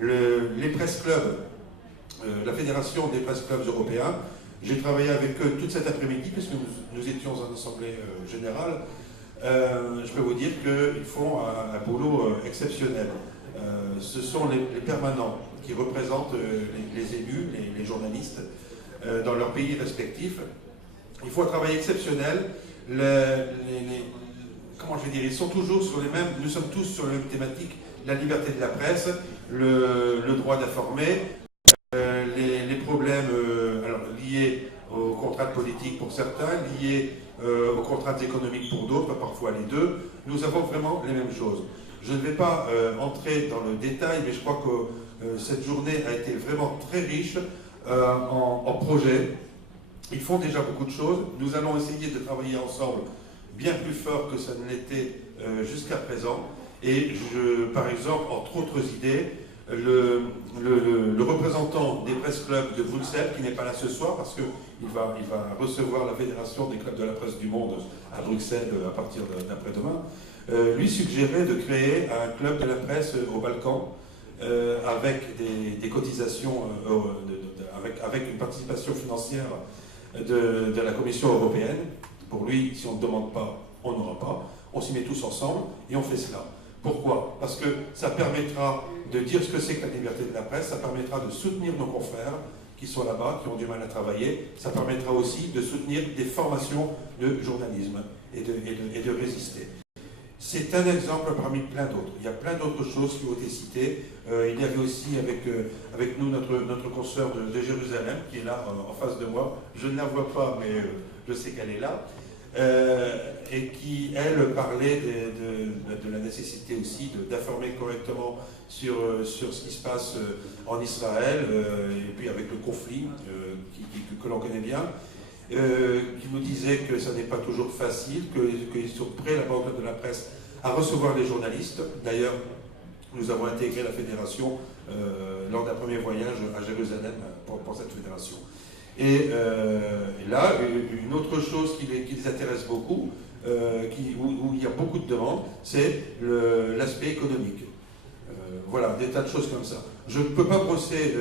les presse clubs, la Fédération des presse clubs européens. J'ai travaillé avec eux toute cet après-midi, puisque nous étions en assemblée générale. Je peux vous dire qu'ils font un boulot exceptionnel. Ce sont les permanents qui représentent les élus, les journalistes, dans leurs pays respectifs. Ils font un travail exceptionnel. Comment je vais dire, ils sont toujours sur les mêmes, nous sommes tous sur les mêmes thématiques, la liberté de la presse, le droit d'informer, les problèmes alors, liés aux contraintes politiques pour certains, liés aux contraintes économiques pour d'autres, parfois les deux. Nous avons vraiment les mêmes choses. Je ne vais pas entrer dans le détail, mais je crois que cette journée a été vraiment très riche en projets. Ils font déjà beaucoup de choses. Nous allons essayer de travailler ensemble bien plus fort que ça ne l'était jusqu'à présent. Et par exemple, entre autres idées, le représentant des presse clubs de Bruxelles, qui n'est pas là ce soir parce qu'il va recevoir la Fédération des clubs de la presse du monde à Bruxelles à partir d'après-demain, lui suggérait de créer un club de la presse au Balkan avec des cotisations, avec une participation financière de la Commission européenne. Pour lui, si on ne demande pas, on n'aura pas. On s'y met tous ensemble et on fait cela. Pourquoi? Parce que ça permettra de dire ce que c'est que la liberté de la presse, ça permettra de soutenir nos confrères qui sont là-bas, qui ont du mal à travailler, ça permettra aussi de soutenir des formations de journalisme et de résister. C'est un exemple parmi plein d'autres. Il y a plein d'autres choses qui ont été citées. Il y avait aussi avec nous notre consoeur de Jérusalem, qui est là en face de moi. Je ne la vois pas, mais je sais qu'elle est là. Et qui, elle, parlait de la nécessité aussi d'informer correctement sur ce qui se passe en Israël, et puis avec le conflit que l'on connaît bien, qui nous disait que ça n'est pas toujours facile, qu'ils sont prêts, la Banque de la presse, à recevoir les journalistes. D'ailleurs, nous avons intégré la fédération lors d'un premier voyage à Jérusalem pour cette fédération. Et là, une autre chose qui les intéresse beaucoup, où il y a beaucoup de demandes, c'est l'aspect économique. Voilà, des tas de choses comme ça. Je ne peux pas brosser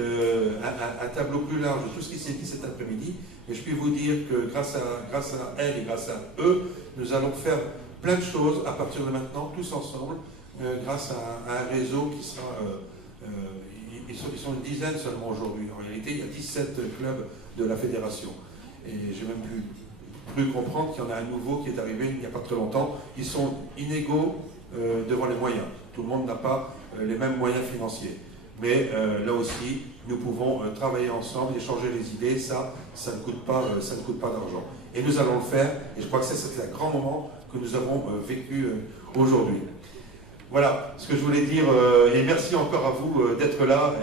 un tableau plus large de tout ce qui s'est dit cet après-midi, mais je puis vous dire que grâce à elle et grâce à eux, nous allons faire plein de choses à partir de maintenant, tous ensemble, grâce à un réseau qui sera... ils sont une dizaine seulement aujourd'hui. En réalité, il y a 17 clubs de la fédération. Et j'ai même pu comprendre qu'il y en a un nouveau qui est arrivé il n'y a pas très longtemps. Ils sont inégaux devant les moyens. Tout le monde n'a pas les mêmes moyens financiers. Mais là aussi, nous pouvons travailler ensemble, échanger les idées. Ça ne coûte pas d'argent. Et nous allons le faire. Et je crois que c'est un grand moment que nous avons vécu aujourd'hui. Voilà ce que je voulais dire. Et merci encore à vous d'être là.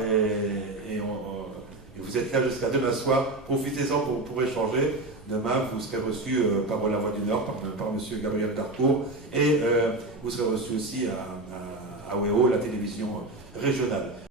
Et vous êtes là jusqu'à demain soir. Profitez-en pour échanger. Demain, vous serez reçu par La Voix du Nord, par M. Gabriel Darcourt. Et vous serez reçu aussi à WEO, la télévision régionale.